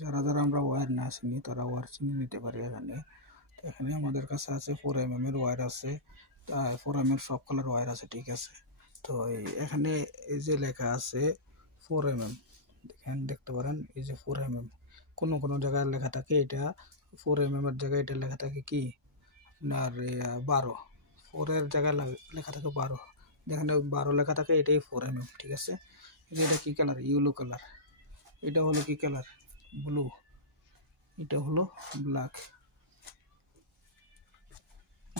যারা যারা আমরা ওয়্যার না চিনি তারা ওয়্যার চিনে নিতে পারি এখানে। তো এখানে আমাদের কাছে আছে 4 mm এর ওয়্যার আছে, 4 mm এর সব কালার ওয়্যার আছে, ঠিক আছে। তো এখানে এই যে লেখা আছে 4 mm, দেখেন, দেখতে পারেন এই যে 4 mm। কোনো কোনো জায়গায় লেখা থাকে এটা 4 mm এর জায়গায় এটা লেখা থাকে কি আপনার 12, 4 এর জায়গায় লেখা থাকে 12, যেখানে 12 লেখা থাকে এটাই 4 mm, ঠিক আছে। এটা কি কালার? Yellow colour. এটা হলো কি কালার? ব্লু। এটা হলো ব্ল্যাক।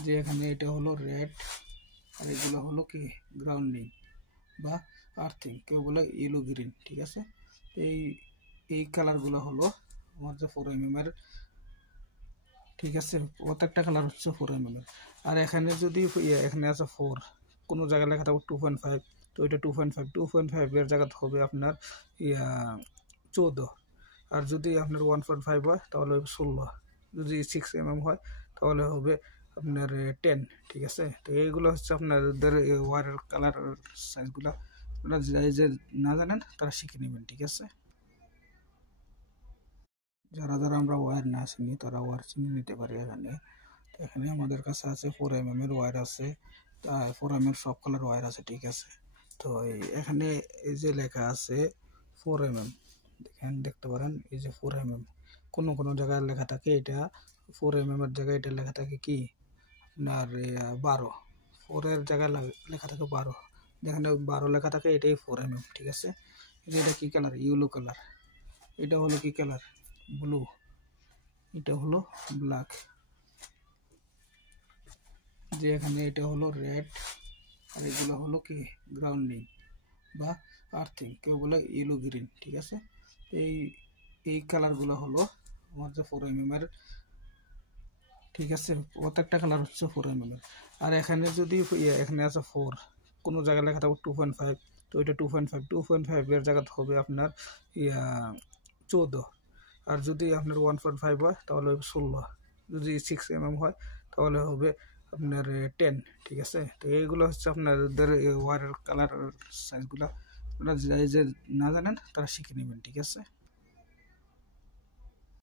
যে এখানে এটা হলো রেড, আর এগুলো হলো কি গ্রাউন্ডিং বা আর্থিং, কেউ বলে ইয়েলো গ্রিন, ঠিক আছে। এই এই কালারগুলো হলো আমার যে 4 mm এর, ঠিক আছে। প্রত্যেকটা কালার হচ্ছে 4 mm এর। আর এখানে যদি এখানে আছে 4, কোনো জায়গায় লেখা থাকবে 2.5, তো এটা 2.5 এর জায়গাতে হবে আপনার 14। আর যদি আপনার 1.5 হয় তাহলে হবে 16, যদি 6 mm হয় তাহলে হবে আপনার 10, ঠিক আছে। তো এইগুলো হচ্ছে আপনাদের ওয়ারের কালার সাইজগুলো, আপনারা যে না জানেন তারা শিখে নেবেন, ঠিক আছে। যারা যারা আমরা ওয়্যার না চিনি তারা ওয়্যার চিনে নিতে পারি এখানে। তো এখানে আমাদের কাছে আছে 4 mm এর ওয়্যার আছে, 4 mm এর সব কালার ওয়্যার আছে, ঠিক আছে। তো এখানে এই যে লেখা আছে 4 mm, দেখেন, দেখতে পারেন এই যে 4 mm। কোনো কোনো জায়গায় লেখা থাকে এটা 4 mm এর জায়গায় এটা লেখা থাকে কি আপনার 12, 4 এর জায়গায় লেখা থাকে 12, যেখানে 12 লেখা থাকে এটাই 4 mm, ঠিক আছে। এটা কি কালার? Yellow colour. এটা হলো কি কালার? ব্লু। এটা হলো ব্ল্যাক। যে এখানে এটা হলো রেড, আর এগুলো হলো কি গ্রাউন্ডিং বা আর্থিং, কেউ বলে ইয়েলো গ্রিন, ঠিক আছে। এই এই কালারগুলো হলো আমার যে 4 mm এর, ঠিক আছে। প্রত্যেকটা কালার হচ্ছে 4 mm এর। আর এখানে যদি এখানে আছে 4, কোনো জায়গায় লেখা থাকবে 2.5, তো এটা 2.5 এর জায়গাতে হবে আপনার 14। আর যদি আপনার 1.5 হয় তাহলে হবে 16, যদি 6 mm হয় তাহলে হবে আপনার 10, ঠিক আছে। তো এইগুলো হচ্ছে আপনাদের ওয়ারের কালার সাইজগুলো, আপনারা যে না জানেন তারা শিখে নেবেন, ঠিক আছে।